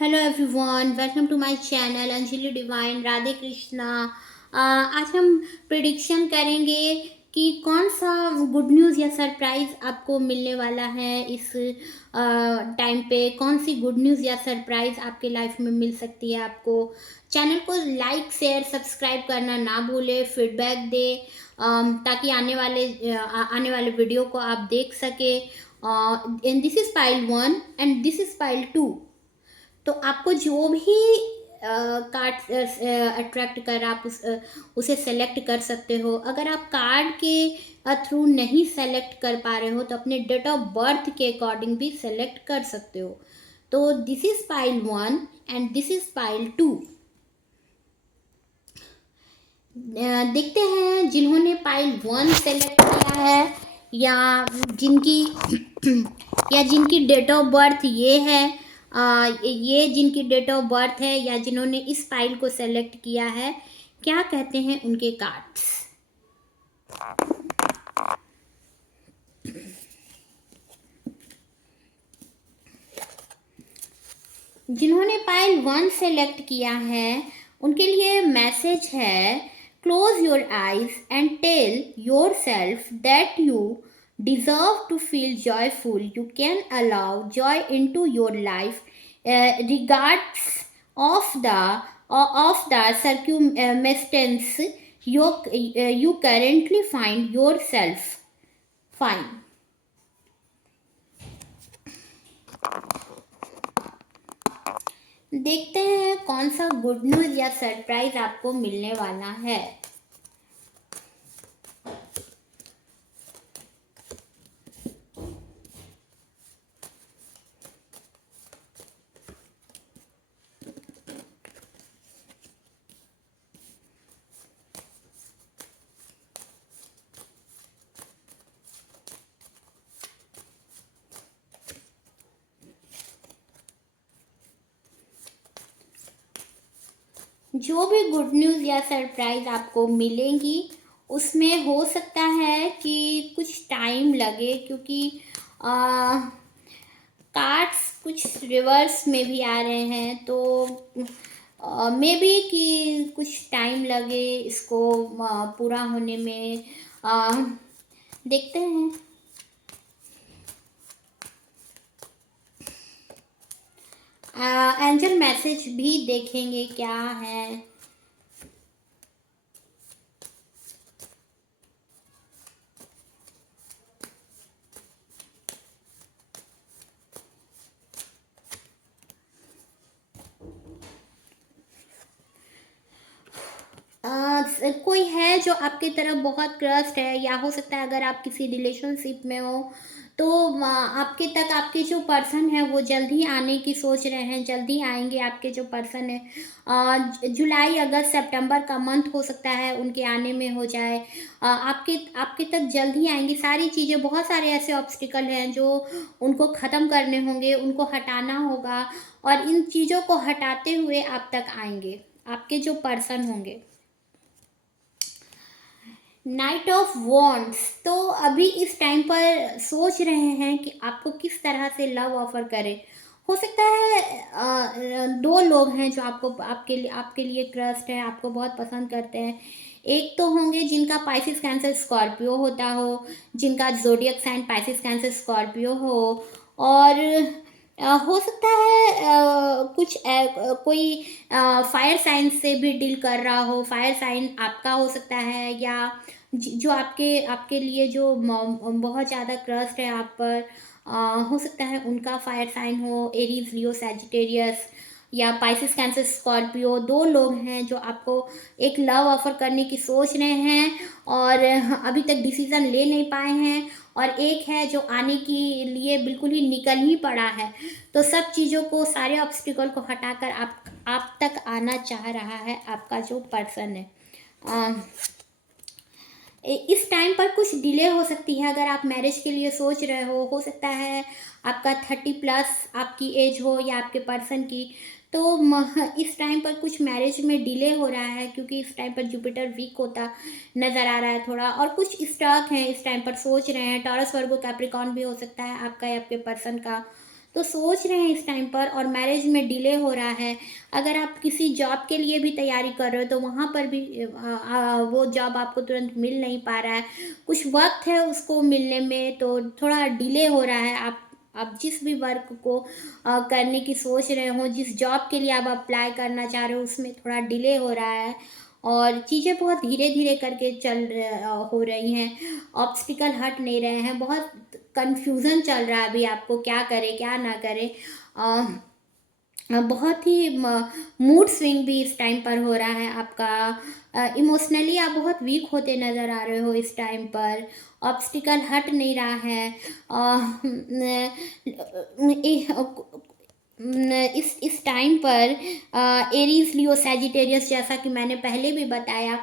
Hello everyone, welcome to my channel Anjali divine. Radhe Krishna. आज हम prediction करेंगे कि कौन सा गुड न्यूज़ या सरप्राइज़ आपको मिलने वाला है इस टाइम पे। कौन सी गुड न्यूज़ या सरप्राइज़ आपके लाइफ में मिल सकती है आपको। चैनल को लाइक शेयर सब्सक्राइब करना ना भूले, फीडबैक दे ताकि आने वाले वीडियो को आप देख सके। And this is pile 1 and this is pile 2। तो आपको जो भी कार्ड अट्रैक्ट कर आप उसे सेलेक्ट कर सकते हो। अगर आप कार्ड के थ्रू नहीं सेलेक्ट कर पा रहे हो तो अपने डेट ऑफ बर्थ के अकॉर्डिंग भी सेलेक्ट कर सकते हो। तो this is pile 1 and this is pile 2। देखते हैं जिन्होंने पाइल 1 सेलेक्ट किया है या जिनकी या जिनकी डेट ऑफ बर्थ ये है, ये जिनकी डेट ऑफ बर्थ है या जिन्होंने इस फाइल को सेलेक्ट किया है, क्या कहते हैं उनके कार्ड्स। जिन्होंने फाइल 1 सेलेक्ट किया है उनके लिए मैसेज है, close your eyes and tell yourself that you deserve to feel joyful. You can allow joy into your life, regardless of the circumstance you currently find yourself fine. देखते हैं कौन सा good news या surprise आपको मिलने वाला है। जो भी गुड न्यूज़ या सरप्राइज आपको मिलेंगी उसमें हो सकता है कि कुछ टाइम लगे, क्योंकि कार्ड्स कुछ रिवर्स में भी आ रहे हैं, तो मे बी कि कुछ टाइम लगे इसको पूरा होने में। देखते हैं। एंजल मैसेज भी देखेंगे क्या है। कोई है जो आपकी तरफ बहुत क्रस्ट है, या हो सकता है अगर आप किसी रिलेशनशिप में हो तो आपके तक आपके जो पर्सन है वो जल्द ही आने की सोच रहे हैं, जल्द ही आएंगे। आपके जो पर्सन है जुलाई अगस्त सितंबर का मंथ हो सकता है उनके आने में हो जाए। आपके आपके तक जल्द ही आएंगी सारी चीज़ें। बहुत सारे ऐसे ऑब्स्टिकल हैं जो उनको ख़त्म करने होंगे, उनको हटाना होगा, और इन चीज़ों को हटाते हुए आप तक आएंगे आपके जो पर्सन होंगे। नाइट ऑफ वॉन्ड्स, तो अभी इस टाइम पर सोच रहे हैं कि आपको किस तरह से लव ऑफर करें। हो सकता है दो लोग हैं जो आपके लिए क्रस्ट है, आपको बहुत पसंद करते हैं। एक तो होंगे जिनका पाइसिस कैंसर स्कॉर्पियो होता हो, जिनका zodiac sign Pisces Cancer Scorpio हो, और हो सकता है कोई फायर साइन से भी डील कर रहा हो। फायर साइन आपका हो सकता है, या जो आपके आपके लिए जो बहुत ज़्यादा क्रस्ट है आप पर, हो सकता है उनका फायर साइन हो, एरीज लियो सैजिटेरियस या पाइसिस कैंसर स्कॉर्पियो। दो लोग हैं जो आपको एक लव ऑफर करने की सोच रहे हैं और अभी तक डिसीज़न ले नहीं पाए हैं, और एक है जो आने के लिए बिल्कुल ही निकल ही पड़ा है। तो सब चीज़ों को, सारे ऑब्स्टिकल को हटाकर आप तक आना चाह रहा है आपका जो पर्सन है। इस टाइम पर कुछ डिले हो सकती है। अगर आप मैरिज के लिए सोच रहे हो सकता है आपका 30+ आपकी एज हो या आपके पर्सन की, तो इस टाइम पर कुछ मैरिज में डिले हो रहा है, क्योंकि इस टाइम पर जुपिटर वीक होता नज़र आ रहा है थोड़ा, और कुछ स्टॉक हैं इस टाइम पर सोच रहे हैं। टॉरस वर्गो कैप्रिकॉर्न भी हो सकता है आपका या आपके पर्सन का। तो सोच रहे हैं इस टाइम पर, और मैरिज में डिले हो रहा है। अगर आप किसी जॉब के लिए भी तैयारी कर रहे हो तो वहाँ पर भी वो जॉब आपको तुरंत मिल नहीं पा रहा है, कुछ वक्त है उसको मिलने में, तो थोड़ा डिले हो रहा है। आप जिस भी वर्क को करने की सोच रहे हो, जिस जॉब के लिए आप अप्लाई करना चाह रहे हो, उसमें थोड़ा डिले हो रहा है, और चीज़ें बहुत धीरे धीरे करके हो रही हैं, ऑब्स्टिकल हट नहीं रहे हैं, बहुत कंफ्यूजन चल रहा है अभी आपको, क्या करें क्या ना करें। बहुत ही मूड स्विंग भी इस टाइम पर हो रहा है आपका, इमोशनली आप बहुत वीक होते नज़र आ रहे हो इस टाइम पर, ऑब्स्टिकल हट नहीं रहा है। इस टाइम पर एरीज लियो सैजिटेरियस, जैसा कि मैंने पहले भी बताया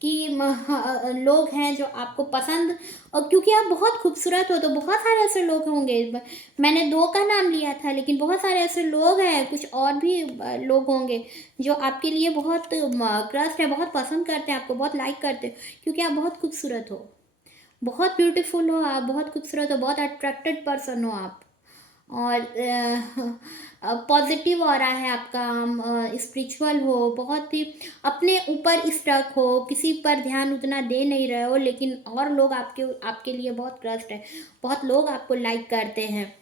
कि लोग हैं जो आपको पसंद, और क्योंकि आप बहुत खूबसूरत हो तो बहुत सारे ऐसे लोग होंगे। मैंने 2 का नाम लिया था, लेकिन बहुत सारे ऐसे लोग हैं, कुछ और भी लोग होंगे जो आपके लिए बहुत क्रस्ट है, बहुत पसंद करते हैं आपको, बहुत लाइक करते हैं, क्योंकि आप बहुत खूबसूरत हो, बहुत ब्यूटीफुल हो, आप बहुत खूबसूरत हो, बहुत अट्रैक्टेड पर्सन हो आप। और पॉजिटिव ऑरा है आपका, स्पिरिचुअल हो, बहुत ही अपने ऊपर स्टक हो, किसी पर ध्यान उतना दे नहीं रहे हो, लेकिन और लोग आपके आपके लिए बहुत ट्रस्ट है, बहुत लोग आपको लाइक करते हैं।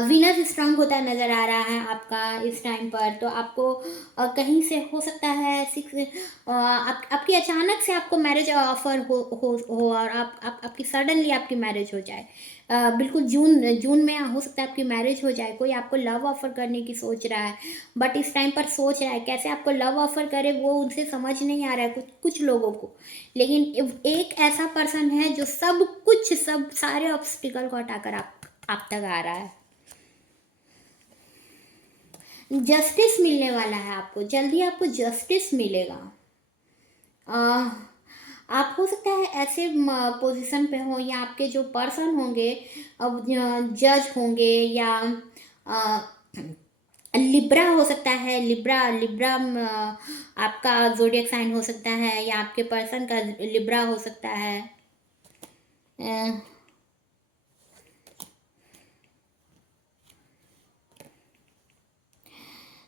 वीनस स्ट्रांग होता नज़र आ रहा है आपका इस टाइम पर, तो आपको कहीं से हो सकता है आपकी अचानक से आपको मैरिज ऑफर हो और आपकी सडनली आपकी मैरिज हो जाए। बिल्कुल जून में हो सकता है आपकी मैरिज हो जाए, कोई आपको लव ऑफर करने की सोच रहा है, बट इस टाइम पर सोच रहा है कैसे आपको लव ऑफर करे, वो उनसे समझ नहीं आ रहा है कुछ लोगों को। लेकिन एक ऐसा पर्सन है जो सब सारे ऑब्स्टिकल को हटाकर आप तक आ रहा है। जस्टिस मिलने वाला है आपको, जल्दी आपको जस्टिस मिलेगा। आप हो सकता है ऐसे पोजीशन पे हो, या आपके जो पर्सन होंगे, अब जज होंगे, या लिब्रा हो सकता है, लिब्रा लिब्रा आपका ज़ोडिएक साइन हो सकता है, या आपके पर्सन का लिब्रा हो सकता है।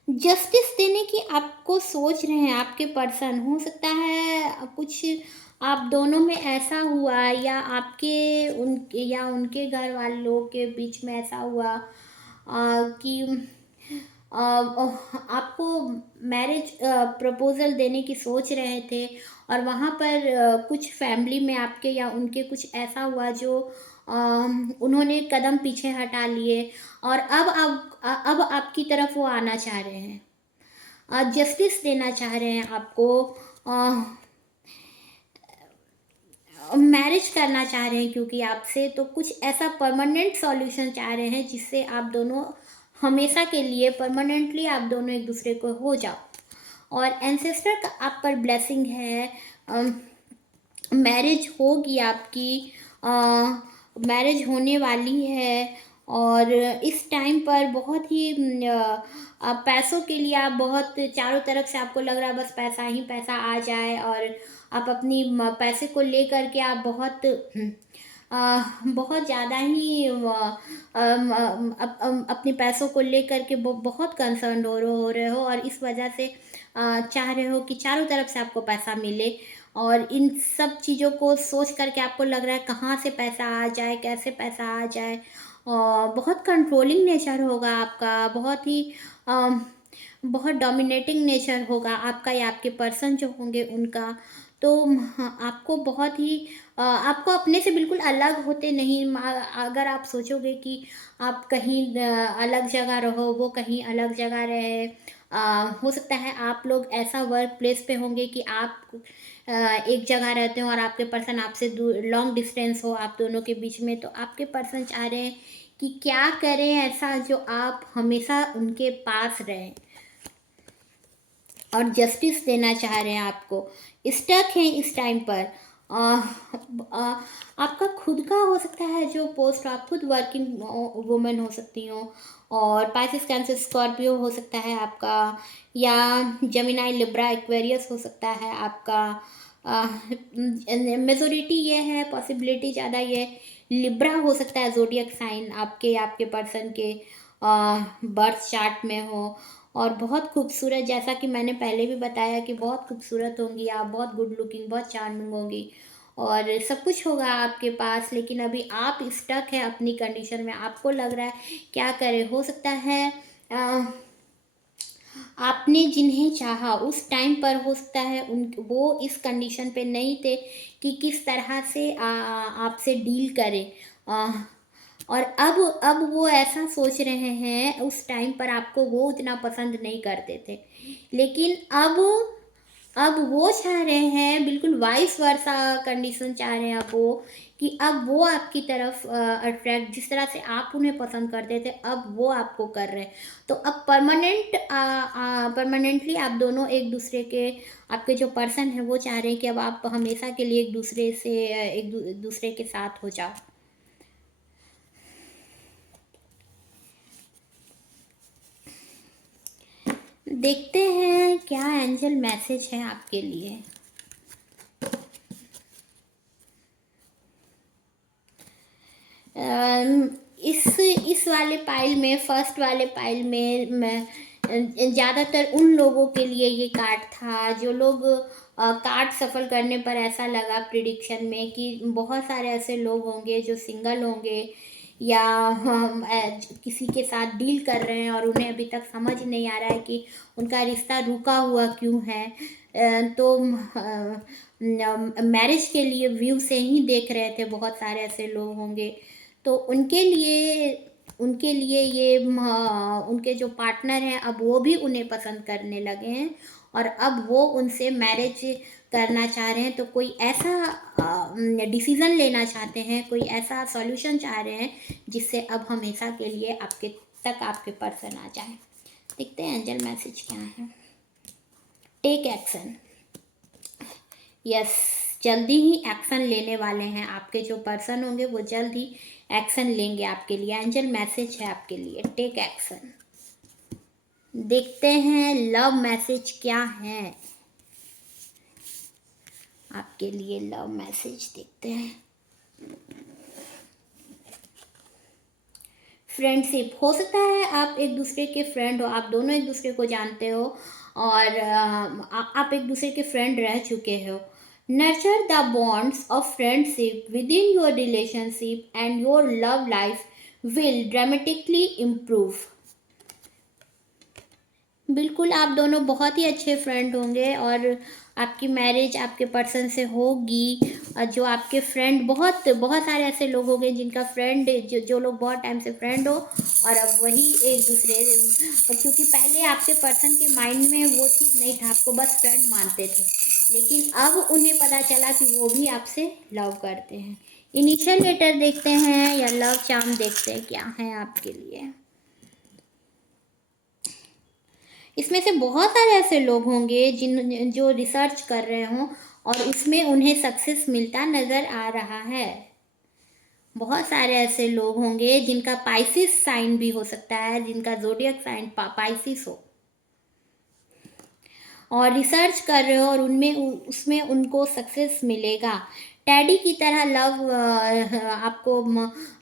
जस्टिस देने की आपको सोच रहे हैं आपके पर्सन, हो सकता है कुछ आप दोनों में ऐसा हुआ, या उनके घर वालों के बीच में ऐसा हुआ कि आपको मैरिज प्रपोजल देने की सोच रहे थे, और वहाँ पर कुछ फैमिली में आपके या उनके कुछ ऐसा हुआ जो उन्होंने कदम पीछे हटा लिए, और अब आपकी तरफ वो आना चाह रहे हैं, जस्टिस देना चाह रहे हैं आपको, मैरिज करना चाह रहे हैं, क्योंकि आपसे तो कुछ ऐसा परमानेंट सॉल्यूशन चाह रहे हैं जिससे आप दोनों हमेशा के लिए परमानेंटली आप दोनों एक दूसरे को हो जाओ। और एंसेस्टर का आप पर ब्लेसिंग है, मैरिज होगी आपकी, मैरिज होने वाली है, और इस टाइम पर बहुत ही पैसों के लिए आप बहुत चारों तरफ से आपको लग रहा है बस पैसा ही पैसा आ जाए, और आप अपनी पैसे को लेकर के आप बहुत ज़्यादा ही अपने पैसों को लेकर के बहुत कंसर्न हो रहे हो, और इस वजह से चाह रहे हो कि चारों तरफ से आपको पैसा मिले, और इन सब चीज़ों को सोच करके आपको लग रहा है कहाँ से पैसा आ जाए, कैसे पैसा आ जाए, और बहुत कंट्रोलिंग नेचर होगा आपका, बहुत डोमिनेटिंग नेचर होगा आपका या आपके पर्सन जो होंगे उनका। तो हाँ, आपको बहुत ही आपको अपने से बिल्कुल अलग होते नहीं, अगर आप सोचोगे कि आप कहीं अलग जगह रहो, वो कहीं अलग जगह रहे, हो सकता है आप लोग ऐसा वर्क प्लेस पे होंगे कि आप एक जगह रहते हो और आपके पर्सन आपसे दूर, लॉन्ग डिस्टेंस हो आप दोनों के बीच में, तो आपके पर्सन चाह रहे हैं कि क्या करें ऐसा जो आप हमेशा उनके पास रहें, और जस्टिस देना चाह रहे हैं आपको, स्टक हैं इस टाइम पर। आपका खुद का हो सकता है जो पोस्ट, आप खुद वर्किंग वुमेन हो सकती हो, और पाइसेस कैंसर स्कॉर्पियो हो सकता है आपका, या जेमिनाई लिब्रा एक्वेरियस हो सकता है आपका। मेजोरिटी ये है, पॉसिबिलिटी ज़्यादा ये लिब्रा हो सकता है ज़ोडिएक साइन आपके पर्सन के बर्थ चार्ट में हो। और बहुत खूबसूरत, जैसा कि मैंने पहले भी बताया कि बहुत खूबसूरत होंगी आप, बहुत गुड लुकिंग, बहुत चार्मिंग होंगी और सब कुछ होगा आपके पास। लेकिन अभी आप स्टक है अपनी कंडीशन में, आपको लग रहा है क्या करें। हो सकता है आपने जिन्हें चाहा उस टाइम पर, हो सकता है उन वो इस कंडीशन पे नहीं थे कि किस तरह से आपसे डील करें। और अब वो ऐसा सोच रहे हैं, उस टाइम पर आपको वो उतना पसंद नहीं करते थे, लेकिन अब वो चाह रहे हैं, बिल्कुल वाइस वर्सा कंडीशन चाह रहे हैं अब वो, कि अब वो आपकी तरफ अट्रैक्ट, जिस तरह से आप उन्हें पसंद करते थे अब वो आपको कर रहे हैं। तो अब परमानेंटली आप दोनों एक दूसरे के, आपके जो पर्सन है वो चाह रहे हैं कि अब आप हमेशा के लिए एक दूसरे से एक दूसरे के साथ हो जाओ। देखते हैं क्या एंजल मैसेज है आपके लिए। इस वाले पाइल में, फर्स्ट वाले पाइल में ज़्यादातर उन लोगों के लिए ये कार्ड था जो लोग कार्ड सफल करने पर ऐसा लगा प्रिडिक्शन में कि बहुत सारे ऐसे लोग होंगे जो सिंगल होंगे या किसी के साथ डील कर रहे हैं और उन्हें अभी तक समझ नहीं आ रहा है कि उनका रिश्ता रुका हुआ क्यों है। तो मैरिज के लिए व्यू से ही देख रहे थे, बहुत सारे ऐसे लोग होंगे। तो उनके लिए ये उनके जो पार्टनर हैं अब वो भी उन्हें पसंद करने लगे हैं और अब वो उनसे मैरिज करना चाह रहे हैं। तो कोई ऐसा डिसीज़न लेना चाहते हैं, कोई ऐसा सॉल्यूशन चाह रहे हैं जिससे अब हमेशा के लिए आपके पर्सन आ जाए। देखते हैं एंजल मैसेज क्या है। Take action. यस, जल्दी ही एक्शन लेने वाले हैं आपके जो पर्सन होंगे, वो जल्द ही एक्शन लेंगे आपके लिए। एंजल मैसेज है आपके लिए, टेक एक्शन। देखते हैं लव मैसेज क्या है आपके लिए। लव मैसेज देखते हैं। फ्रेंडशिप, हो सकता है आप एक दूसरे के फ्रेंड हो, आप दोनों एक दूसरे को जानते हो और आप एक दूसरे के फ्रेंड रह चुके हो। Nurture the bonds of friendship with in your relationship and your love life will dramatically improve. बिल्कुल आप दोनों बहुत ही अच्छे फ्रेंड होंगे और आपकी मैरिज आपके पर्सन से होगी। और जो आपके फ्रेंड, बहुत बहुत सारे ऐसे लोग होंगे जिनका फ्रेंड, जो लोग बहुत टाइम से फ्रेंड हो और अब वही एक दूसरे, क्योंकि पहले आपके पर्सन के माइंड में वो चीज़ नहीं था, आपको बस फ्रेंड मानते थे, लेकिन अब उन्हें पता चला कि वो भी आपसे लव करते हैं। इनिशियल लेटर देखते हैं या लव चार्म देखते हैं क्या है आपके लिए। इसमें से बहुत सारे ऐसे लोग होंगे जो रिसर्च कर रहे हों और उसमें उन्हें सक्सेस मिलता नज़र आ रहा है। बहुत सारे ऐसे लोग होंगे जिनका पाइसिस साइन भी हो सकता है, जिनका ज़ोडिएक साइन पाइसिस हो और रिसर्च कर रहे हो और उसमें उनको सक्सेस मिलेगा। टैडी की तरह लव आपको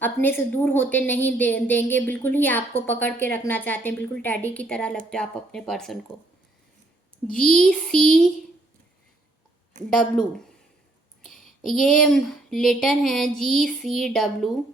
अपने से दूर होते नहीं देंगे, बिल्कुल ही आपको पकड़ के रखना चाहते हैं, बिल्कुल टैडी की तरह लगते हो आप अपने पर्सन को। GCW, ये लेटर हैं GCW,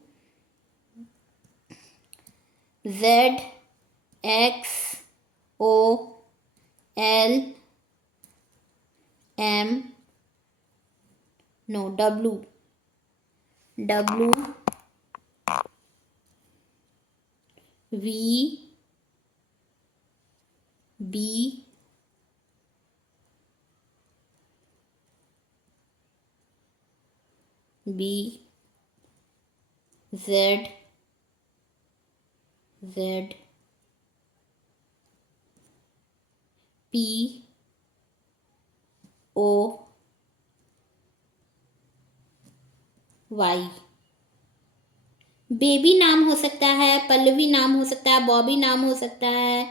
WBZPOY। बेबी नाम हो सकता है, पल्लवी नाम हो सकता है, बॉबी नाम हो सकता है,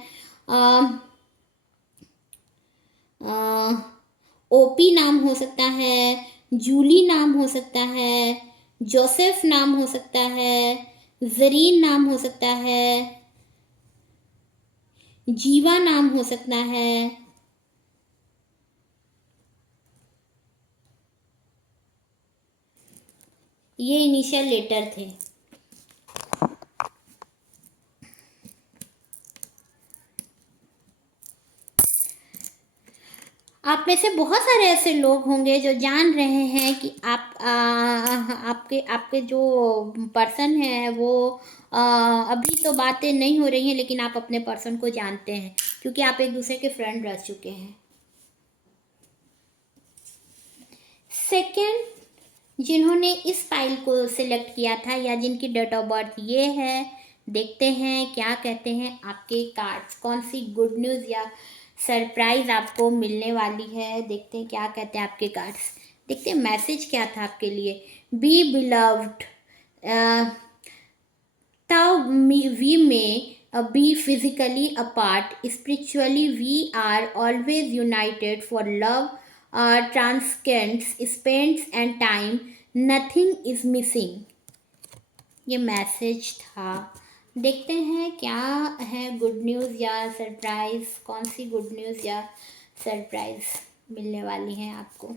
ओपी नाम हो सकता है, जूली नाम हो सकता है, जोसेफ नाम हो सकता है, जरीन नाम हो सकता है, जीवा नाम हो सकता है। ये इनिशियल लेटर थे। आप में से बहुत सारे ऐसे लोग होंगे जो जान रहे हैं कि आपके आपके जो पर्सन है वो अभी तो बातें नहीं हो रही हैं, लेकिन आप अपने पर्सन को जानते हैं क्योंकि आप एक दूसरे के फ्रेंड रह चुके हैं। सेकंड, जिन्होंने इस फाइल को सिलेक्ट किया था या जिनकी डेट ऑफ बर्थ ये है, देखते हैं क्या कहते हैं आपके कार्ड्स, कौन सी गुड न्यूज़ या सरप्राइज आपको मिलने वाली है। देखते हैं क्या कहते हैं आपके कार्ड्स। देखते हैं मैसेज क्या था आपके लिए। Be beloved, we may be physically apart, spiritually we are always united, for love transcends space and time, nothing is missing। ये मैसेज था। देखते हैं क्या है गुड न्यूज़ या सरप्राइज, कौन सी गुड न्यूज़ या सरप्राइज मिलने वाली है आपको।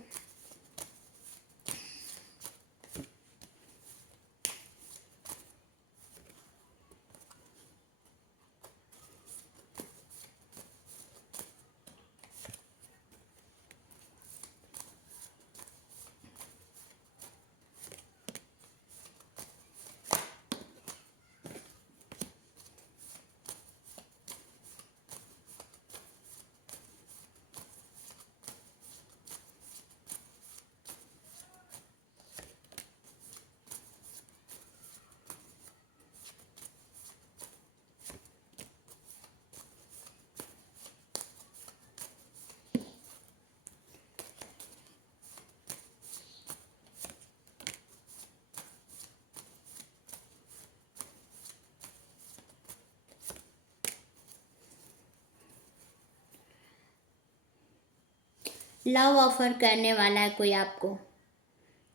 लव ऑफर करने वाला है कोई आपको,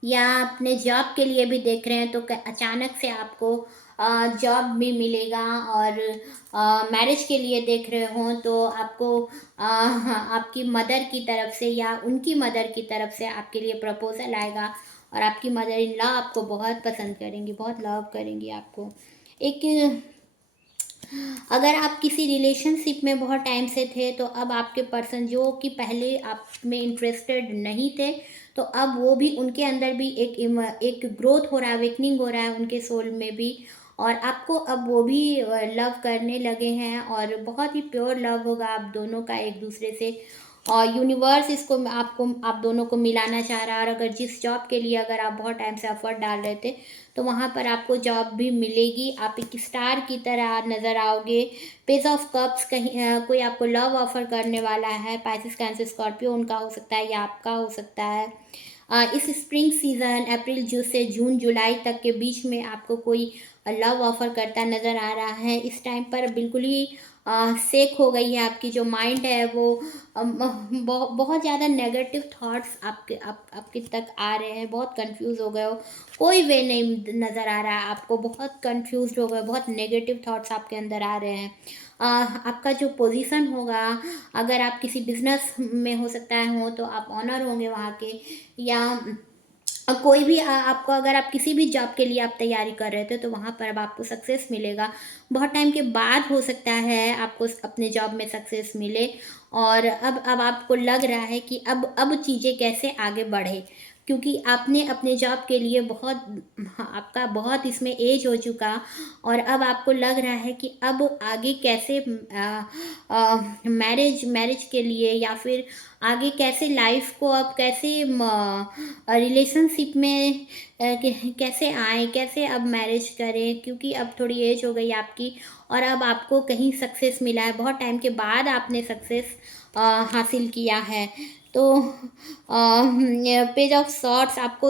या अपने जॉब के लिए भी देख रहे हैं तो अचानक से आपको जॉब भी मिलेगा। और मैरिज के लिए देख रहे हो तो आपको आपकी मदर की तरफ से या उनकी मदर की तरफ से आपके लिए प्रपोजल आएगा और आपकी मदर इन लॉ आपको बहुत पसंद करेंगी, बहुत लव करेंगी आपको। एक अगर आप किसी रिलेशनशिप में बहुत टाइम से थे तो अब आपके पर्सन जो कि पहले आप में इंटरेस्टेड नहीं थे, तो अब वो भी, उनके अंदर भी एक ग्रोथ हो रहा है, अवेकनिंग हो रहा है उनके सोल में भी, और आपको अब वो भी लव करने लगे हैं और बहुत ही प्योर लव होगा आप दोनों का एक दूसरे से। और यूनिवर्स इसको आपको, आप दोनों को मिलाना चाह रहा है। और अगर जिस जॉब के लिए अगर आप बहुत टाइम से एफर्ट डाल रहे थे तो वहाँ पर आपको जॉब भी मिलेगी, आप एक स्टार की तरह नज़र आओगे। पेज ऑफ कप्स, कहीं कोई आपको लव ऑफर करने वाला है, पाइसेस कैंसर स्कॉर्पियो उनका हो सकता है या आपका हो सकता है। इस स्प्रिंग सीज़न अप्रैल जून से जून जुलाई तक के बीच में आपको कोई लव ऑफर करता नज़र आ रहा है। इस टाइम पर बिल्कुल ही सेक हो गई है आपकी जो माइंड है वो, बहुत ज़्यादा नेगेटिव थॉट्स आपके तक आ रहे हैं, बहुत कंफ्यूज हो गए हो, कोई वे नहीं नज़र आ रहा है आपको, बहुत कंफ्यूज हो गए, बहुत नेगेटिव थॉट्स आपके अंदर आ रहे हैं। आपका जो पोजीशन होगा, अगर आप किसी बिजनेस में हो सकता है हो तो आप ऑनर होंगे वहाँ के, या कोई भी आपको, अगर आप किसी भी जॉब के लिए आप तैयारी कर रहे थे तो वहाँ पर अब आपको सक्सेस मिलेगा। बहुत टाइम के बाद हो सकता है आपको अपने जॉब में सक्सेस मिले, और अब आपको लग रहा है कि अब चीज़ें कैसे आगे बढ़े, क्योंकि आपने अपने जॉब के लिए बहुत, आपका बहुत इसमें एज हो चुका, और अब आपको लग रहा है कि अब आगे कैसे मैरिज के लिए या फिर आगे कैसे लाइफ को, अब कैसे रिलेशनशिप में कैसे आए, कैसे अब मैरिज करें, क्योंकि अब थोड़ी एज हो गई आपकी और अब आपको कहीं सक्सेस मिला है, बहुत टाइम के बाद आपने सक्सेस हासिल किया है। तो पेज ऑफ सॉर्ट्स आपको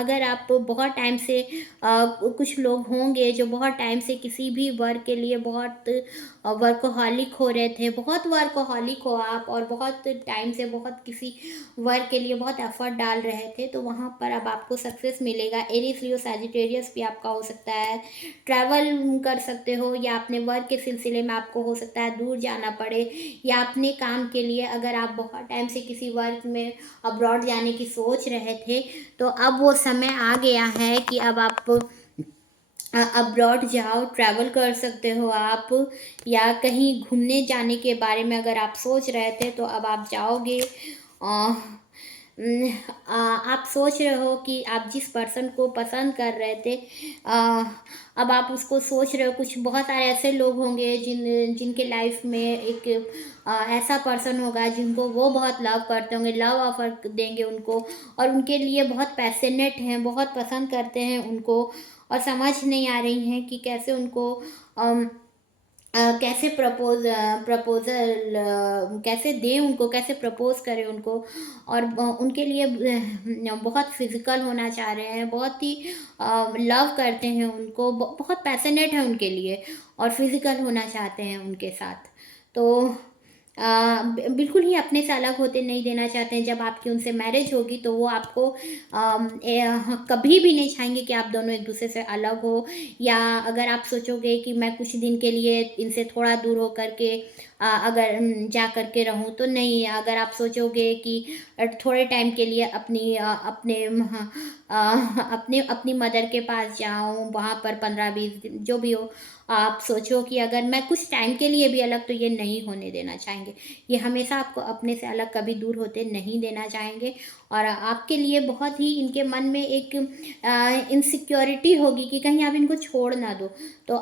अगर आप बहुत टाइम से कुछ लोग होंगे जो बहुत टाइम से किसी भी वर्क के लिए बहुत वर्कोहॉलिक हो रहे थे, बहुत वर्कोहॉलिक हो आप और बहुत टाइम से बहुत किसी वर्क के लिए बहुत एफर्ट डाल रहे थे, तो वहाँ पर अब आपको सक्सेस मिलेगा। एरीज लियो सैजिटेरियस भी आपका हो सकता है, ट्रैवल कर सकते हो, या अपने वर्क के सिलसिले में आपको हो सकता है दूर जाना पड़े, या अपने काम के लिए अगर आप बहुत टाइम से किसी वर्क में अब्रॉड जाने की सोच रहे थे, तो अब वो समय आ गया है कि अब आप अब्रॉड जाओ, ट्रैवल कर सकते हो आप, या कहीं घूमने जाने के बारे में अगर आप सोच रहे थे तो अब आप जाओगे। अ, न, आप सोच रहे हो कि आप जिस पर्सन को पसंद कर रहे थे, अब आप उसको सोच रहे हो। कुछ बहुत सारे ऐसे लोग होंगे जिनके लाइफ में एक ऐसा पर्सन होगा जिनको वो बहुत लव करते होंगे, लव ऑफर देंगे उनको, और उनके लिए बहुत पैशनेट हैं, बहुत पसंद करते हैं उनको, और समझ नहीं आ रही हैं कि कैसे उनको कैसे प्रपोज़ल कैसे दें उनको, कैसे प्रपोज़ करें उनको, और उनके लिए बहुत फिज़िकल होना चाह रहे हैं, बहुत ही लव करते हैं उनको, बहुत पैशनेट है उनके लिए, और फिज़िकल होना चाहते हैं उनके साथ। तो बिल्कुल ही अपने से अलग होते नहीं देना चाहते हैं। जब आपकी उनसे मैरिज होगी तो वो आपको कभी भी नहीं चाहेंगे कि आप दोनों एक दूसरे से अलग हो, या अगर आप सोचोगे कि मैं कुछ दिन के लिए इनसे थोड़ा दूर हो करके अगर जा कर के रहूँ, तो नहीं। अगर आप सोचोगे कि थोड़े टाइम के लिए अपनी मदर के पास जाऊँ, वहाँ पर 15-20 दिन जो भी हो, आप सोचो कि अगर मैं कुछ टाइम के लिए भी अलग, तो ये नहीं होने देना चाहेंगे। ये हमेशा आपको अपने से अलग कभी दूर होते नहीं देना चाहेंगे, और आपके लिए बहुत ही इनके मन में एक इनसिक्योरिटी होगी कि कहीं आप इनको छोड़ ना दो। तो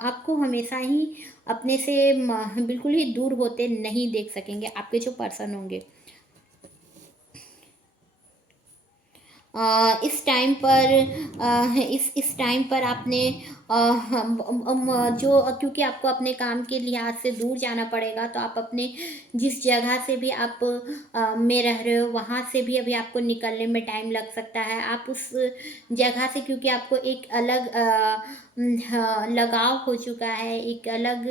आपको हमेशा ही अपने से बिल्कुल ही दूर होते नहीं देख सकेंगे आपके जो पर्सन होंगे। इस टाइम पर इस टाइम पर आपने जो, क्योंकि आपको अपने काम के लिहाज से दूर जाना पड़ेगा, तो आप अपने जिस जगह से भी आप में रह रहे हो वहाँ से भी अभी आपको निकलने में टाइम लग सकता है। आप उस जगह से, क्योंकि आपको एक अलग लगाव हो चुका है, एक अलग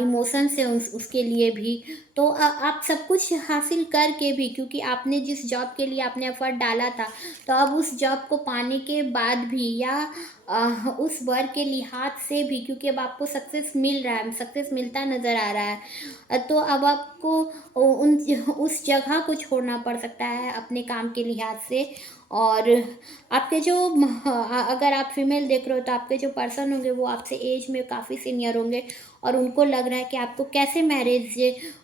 इमोशंस है उसके लिए भी, तो आप सब कुछ हासिल करके भी, क्योंकि आपने जिस जॉब के लिए आपने एफर्ट डाला था, तो अब उस जॉब को पाने के बाद भी, या उस वर्क के लिहाज से भी, क्योंकि अब आपको सक्सेस मिल रहा है, सक्सेस मिलता नज़र आ रहा है, तो अब आपको उस जगह को छोड़ना पड़ सकता है अपने काम के लिहाज से। और आपके जो अगर आप फीमेल देख रहे हो, तो आपके जो पर्सन होंगे वो आपसे एज में काफ़ी सीनियर होंगे, और उनको लग रहा है कि आपको कैसे मैरिज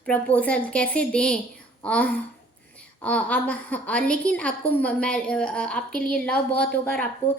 प्रपोजल कैसे दें। अब लेकिन आपको आपके लिए लव बहुत होगा, और आपको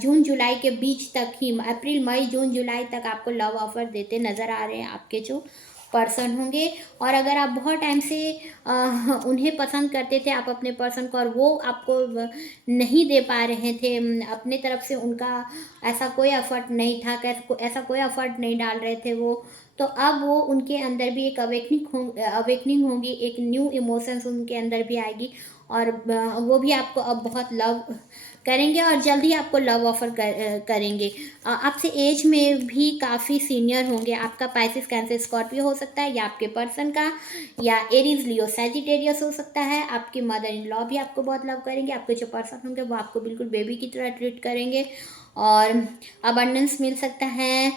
जून जुलाई के बीच तक ही, अप्रैल मई जून जुलाई तक आपको लव ऑफर देते नज़र आ रहे हैं आपके जो पर्सन होंगे। और अगर आप बहुत टाइम से उन्हें पसंद करते थे, आप अपने पर्सन को, और वो आपको नहीं दे पा रहे थे, अपने तरफ से उनका ऐसा कोई एफर्ट नहीं था, ऐसा कोई एफर्ट नहीं डाल रहे थे वो, तो अब वो उनके अंदर भी एक अवेकनिंग होगी, एक न्यू इमोशंस उनके अंदर भी आएगी, और वो भी आपको अब बहुत लव करेंगे, और जल्दी आपको लव ऑफर करेंगे। आपसे एज में भी काफ़ी सीनियर होंगे। आपका पाइसेस कैंसर स्कॉर्पियो हो सकता है, या आपके पर्सन का, या एरीज लियो सैजिटेरियस हो सकता है। आपकी मदर इन लॉ भी आपको बहुत लव करेंगे। आपके जो पर्सन होंगे वो आपको बिल्कुल बेबी की तरह ट्रीट करेंगे, और अबंडेंस मिल सकता है।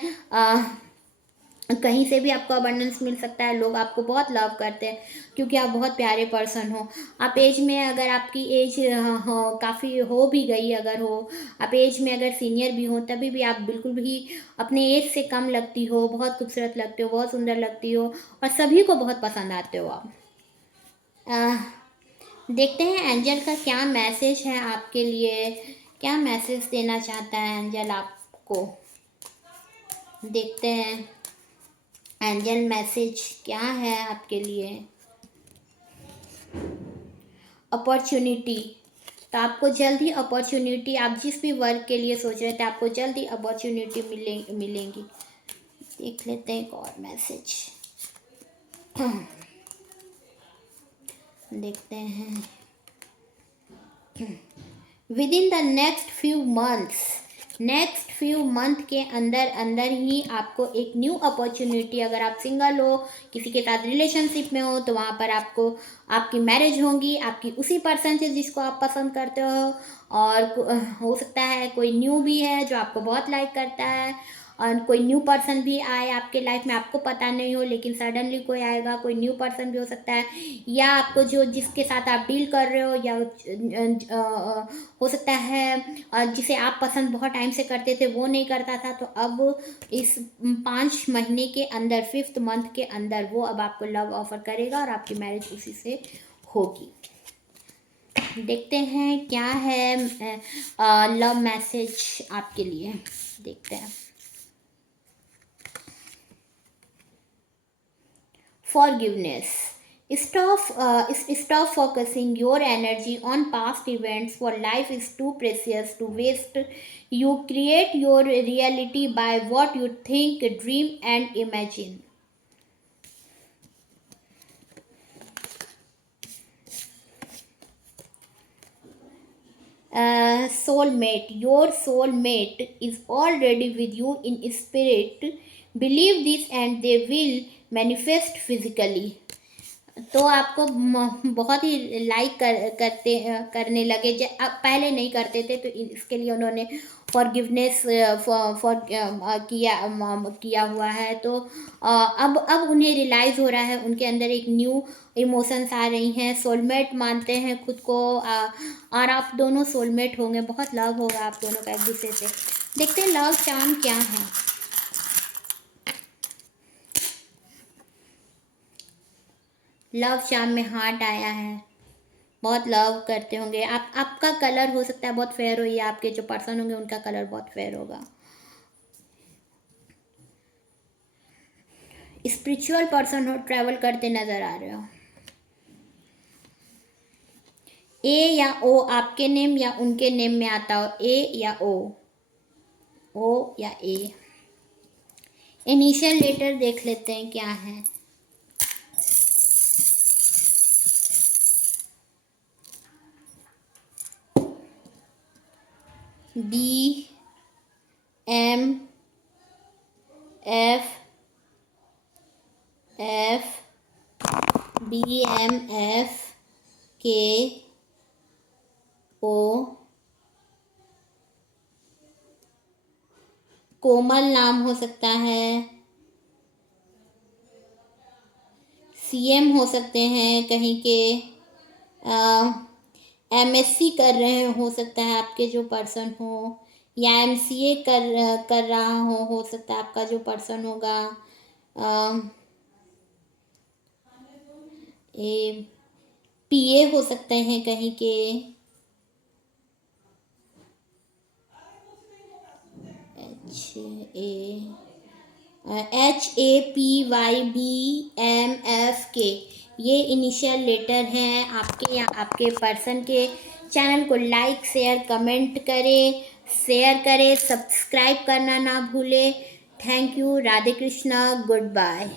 कहीं से भी आपको अबंडेंस मिल सकता है। लोग आपको बहुत लव करते हैं क्योंकि आप बहुत प्यारे पर्सन हो। आप एज में, अगर आपकी एज काफ़ी हो भी गई, अगर हो आप एज में अगर सीनियर भी हो, तभी भी आप बिल्कुल भी अपने एज से कम लगती हो, बहुत खूबसूरत लगते हो, बहुत सुंदर लगती हो, और सभी को बहुत पसंद आते हो आप। देखते हैं एंजल का क्या मैसेज है आपके लिए, क्या मैसेज देना चाहता है एंजल आपको। देखते हैं एंजल मैसेज क्या है आपके लिए। अपॉर्चुनिटी, तो आपको जल्दी अपॉर्चुनिटी, आप जिस भी वर्क के लिए सोच रहे थे, आपको जल्दी अपॉर्चुनिटी मिलेंगी। देख लेते हैं एक और मैसेज। देखते हैं। With in the next few month के अंदर अंदर ही आपको एक न्यू अपॉर्चुनिटी, अगर आप सिंगल हो, किसी के साथ रिलेशनशिप में हो, तो वहाँ पर आपको आपकी मैरिज होगी, आपकी उसी पर्सन से जिसको आप पसंद करते हो। और हो सकता है कोई न्यू भी है जो आपको बहुत लाइक करता है, और कोई न्यू पर्सन भी आए आपके लाइफ में, आपको पता नहीं हो, लेकिन सडनली कोई आएगा। कोई न्यू पर्सन भी हो सकता है, या आपको जो जिसके साथ आप डील कर रहे हो, या हो सकता है जिसे आप पसंद बहुत टाइम से करते थे वो नहीं करता था, तो अब इस 5 महीने के अंदर, 5th मंथ के अंदर वो अब आपको लव ऑफर करेगा और आपकी मैरिज उसी से होगी। देखते हैं क्या है लव मैसेज आपके लिए, देखते हैं। Forgiveness. Stop focusing your energy on past events, for life is too precious to waste. You create your reality by what you think, dream and imagine. Soulmate. Your soulmate is already with you in spirit. Believe this and they will manifest physically. तो आपको बहुत ही like करने लगे, अब पहले नहीं करते थे, तो इसके लिए उन्होंने फॉरगिवनेस किया हुआ है। तो अब उन्हें रियलाइज़ हो रहा है, उनके अंदर एक न्यू इमोशंस आ रही हैं, सोलमेट मानते हैं खुद को, और आप दोनों सोलमेट होंगे, बहुत लव होगा आप दोनों का एक दूसरे से। देखते हैं लव चार्म क्या है। लव चार्म में हार्ट आया है, बहुत लव करते होंगे आप। आपका कलर हो सकता है बहुत फेयर हो, या आपके जो पर्सन होंगे उनका कलर बहुत फेयर होगा। स्पिरिचुअल पर्सन हो, ट्रैवल करते नजर आ रहे हो। ए या ओ आपके नेम या उनके नेम में आता हो, ए या ओ या ए। इनिशियल लेटर देख लेते हैं क्या है। B M F B M F K O। कोमल नाम हो सकता है, CM हो सकते हैं कहीं के, MSc कर रहे हो सकता है आपके जो पर्सन हो, या MCA कर रहा हो सकता है आपका जो पर्सन होगा। PA हो सकते हैं कहीं के, HAPYBMFK, ये इनिशियल लेटर हैं आपके या आपके पर्सन के। चैनल को लाइक शेयर कमेंट करें, सब्सक्राइब करना ना भूलें। Thank you. Radhe Krishna. Good bye.